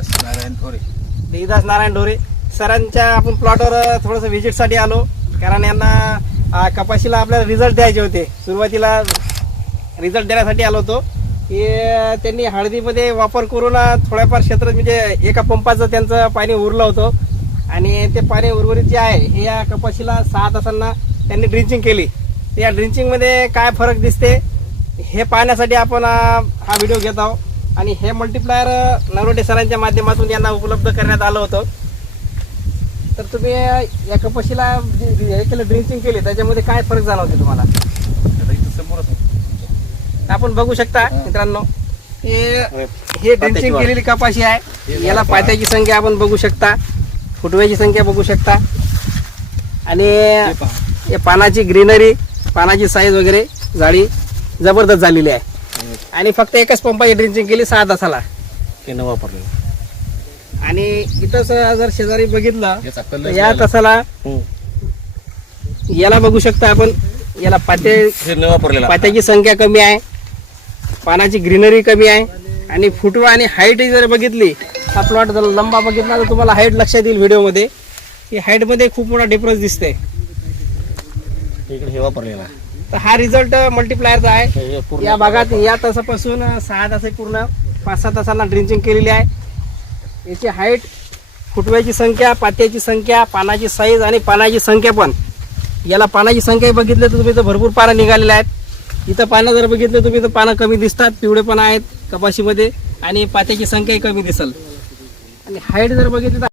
देवीदास नारायण ढोरे सरांच्या आपण प्लॉटवर थोडंसं व्हिजिटसाठी आलो, कारण यांना कपाशीला आपल्याला रिझल्ट द्यायचे होते. सुरुवातीला रिझल्ट देण्यासाठी आलो होतो की त्यांनी हळदीमध्ये वापर करून थोड्याफार क्षेत्रात म्हणजे एका पंपाचं त्यांचं पाणी उरलं होतं आणि ते पाणी उर्वरित जे आहे हे या कपाशीला 6 तासांना त्यांनी ड्रिंचिंग केली. तर या ड्रिंचिंगमध्ये काय फरक दिसते हे पाहण्यासाठी आपण हा व्हिडिओ घेत आहोत. आणि हे मल्टीप्लायर नरोटे सरांच्या माध्यमातून यांना उपलब्ध करण्यात आलं होतं. तर तुम्ही या कपाशीला हे केलं ड्रिंचिंग केली त्याच्यामध्ये काय फरक जाणवते तुम्हाला? आपण बघू शकता मित्रांनो, हे ड्रिंचिंग केलेली कपाशी आहे. याला पात्याची संख्या आपण बघू शकता, फुटव्याची संख्या बघू शकता आणि या पानाची ग्रीनरी, पानाची साईज वगैरे जाडी जबरदस्त झालेली आहे. आणि फक्त एकच पंपाची ड्रिंचिंग केली 6 तासाला वापरली. आणि इथं जर शेजारी बघितलं तर या तासाला याला बघू शकता आपण, याला पात्याची संख्या कमी आहे, पानाची ग्रीनरी कमी आहे आणि फुटवा आणि हाईट जर बघितली, हा प्लॉट जर लंबा बघितला तर तुम्हाला हाईट लक्षात येईल व्हिडिओमध्ये की हाईट मध्ये खूप मोठा डिफरन्स दिसते. तर हा रिझल्ट मल्टीप्लायरचा आहे. या भागात या तासापासून 6 तास पूर्ण 5-6 तासांना ड्रिंचिंग केलेली आहे. याची हाईट, फुटव्याची संख्या, पात्याची संख्या, पानाची साईज आणि पानाची संख्या पण, याला पानाची संख्या बघितली तर तुम्ही तर भरपूर पानं निघालेले आहेत. इथं पानं जर बघितलं तुम्ही तर पानं कमी दिसतात, पिवळे पण आहेत कपाशीमध्ये आणि पात्याची संख्याही कमी दिसेल. आणि हाईट जर बघितली तर